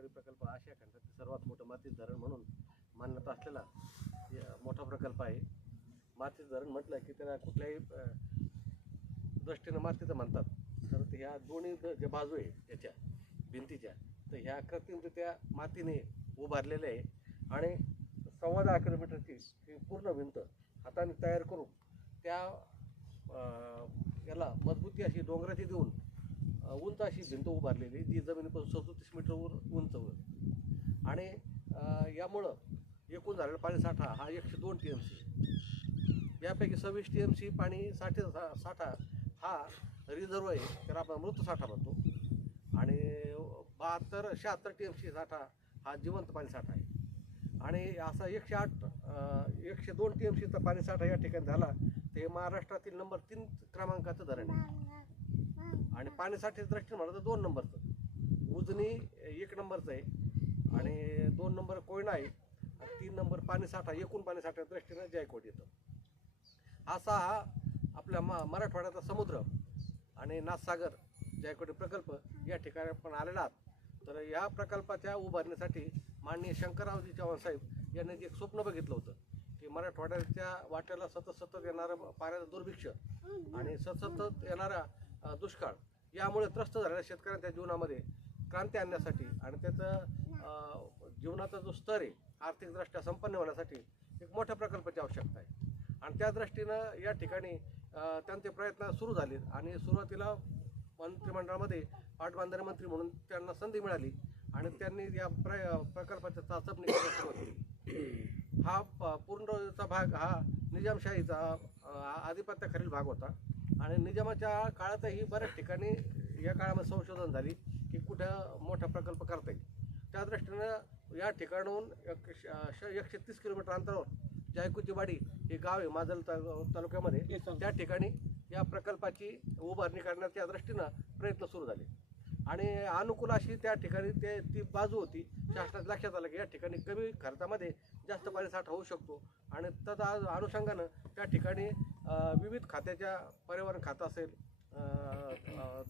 जायकवाडी प्रकल्प आशिया खंडातील सर्वात मोठं मातीचं धरण म्हणून मान्यता असलेला मोठा प्रकल्प आहे. मातीचं धरण म्हटलं की त्याला कुठल्याही दृष्टीनं मातीचं म्हणतात. तर ह्या दोन्ही ज्या बाजू आहे याच्या भिंतीच्या, तर ह्या कृत्रिमरित्या मातीने उभारलेल्या आहे आणि 10.25 किलोमीटरची ही पूर्ण भिंत हाताने तयार करून त्या याला मजबूती अशी डोंगराची देऊन उंच अशी भिंत उभारलेली, जी जमिनीपासून 37 मीटरवर उंच आणि यामुळं एकूण झालेला पाणीसाठा हा 102 TMC. यापैकी 26 TMC पाणी साठा हा रिझर्व आहे, त्याला आपण मृत साठा म्हणतो, आणि 76 TMC साठा हा जिवंत पाणीसाठा आहे. आणि असा 102 TMCचा पाणीसाठा या ठिकाणी झाला. ते महाराष्ट्रातील नंबर 3 क्रमांकाचं धरण आहे. आणि पाणीसाठ्याच्या दृष्टीने म्हटलं तर 2 नंबरचं उजनी 1 नंबरचं आहे आणि 2 नंबर कोयना आहे, 3 नंबर पाणीसाठा एकूण पाणीसाठ्याच्या दृष्टीनं जायकवाडी येतं. असा हा आपल्या मराठवाड्याचा समुद्र आणि नाथसागर जायकवाडी प्रकल्प या ठिकाणी आपण आलेला आहात. तर या प्रकल्पाच्या उभारणीसाठी माननीय शंकररावजी चव्हाण साहेब यांनी एक स्वप्न बघितलं होतं की मराठवाड्याच्या वाट्याला सतत येणारं पाण्याचं दुर्भिक्ष आणि सतत येणारा दुष्काळ यामुळे त्रस्त झालेल्या शेतकऱ्यांच्या जीवनामध्ये क्रांती आणण्यासाठी आणि त्याचं जीवनाचा जो स्तर आहे आर्थिकदृष्ट्या संपन्न होण्यासाठी एक मोठ्या प्रकल्पाची आवश्यकता आहे. आणि त्या दृष्टीनं या ठिकाणी त्यांचे प्रयत्न सुरू झाले आणि सुरुवातीला मंत्रिमंडळामध्ये पाटबंधारे मंत्री म्हणून त्यांना संधी मिळाली आणि त्यांनी या प्रकल्पाच्या चाचपणी करण्यास सुरुवात केली. हा पूर्णचा भाग हा निजामशाहीचा आधिपत्याखालील भाग होता आणि निजामाच्या काळातही बऱ्याच ठिकाणी या काळामध्ये संशोधन झाली की कुठं मोठा प्रकल्प करता येईल. त्या दृष्टीनं या ठिकाणाहून 130 किलोमीटर अंतरावर जायकवाडी हे गाव आहे माजल तालुक्यामध्ये. त्या ठिकाणी या प्रकल्पाची उभारणी करण्याच्या दृष्टीनं प्रयत्न सुरू झाले आणि अनुकूल अशी त्या ठिकाणी ती बाजू होती. शासनात लक्षात आलं की या ठिकाणी कमी खर्चामध्ये जास्त पाणीसाठा होऊ शकतो आणि तद अनुषंगानं त्या ठिकाणी विविध खात्याच्या पर्यावरण खातं असेल,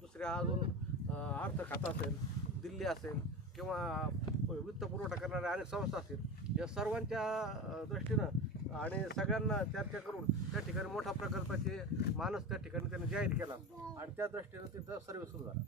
दुसऱ्या अजून अर्थ खातं असेल, दिल्ली असेल किंवा वित्त पुरवठा करणाऱ्या अनेक संस्था असतील, या सर्वांच्या दृष्टीनं आणि सगळ्यांना चर्चा करून त्या ठिकाणी मोठा प्रकल्पाचे मानस त्या ठिकाणी त्यांनी जाहीर केला आणि त्या दृष्टीनं तिथं सर्वे सुरू झाला.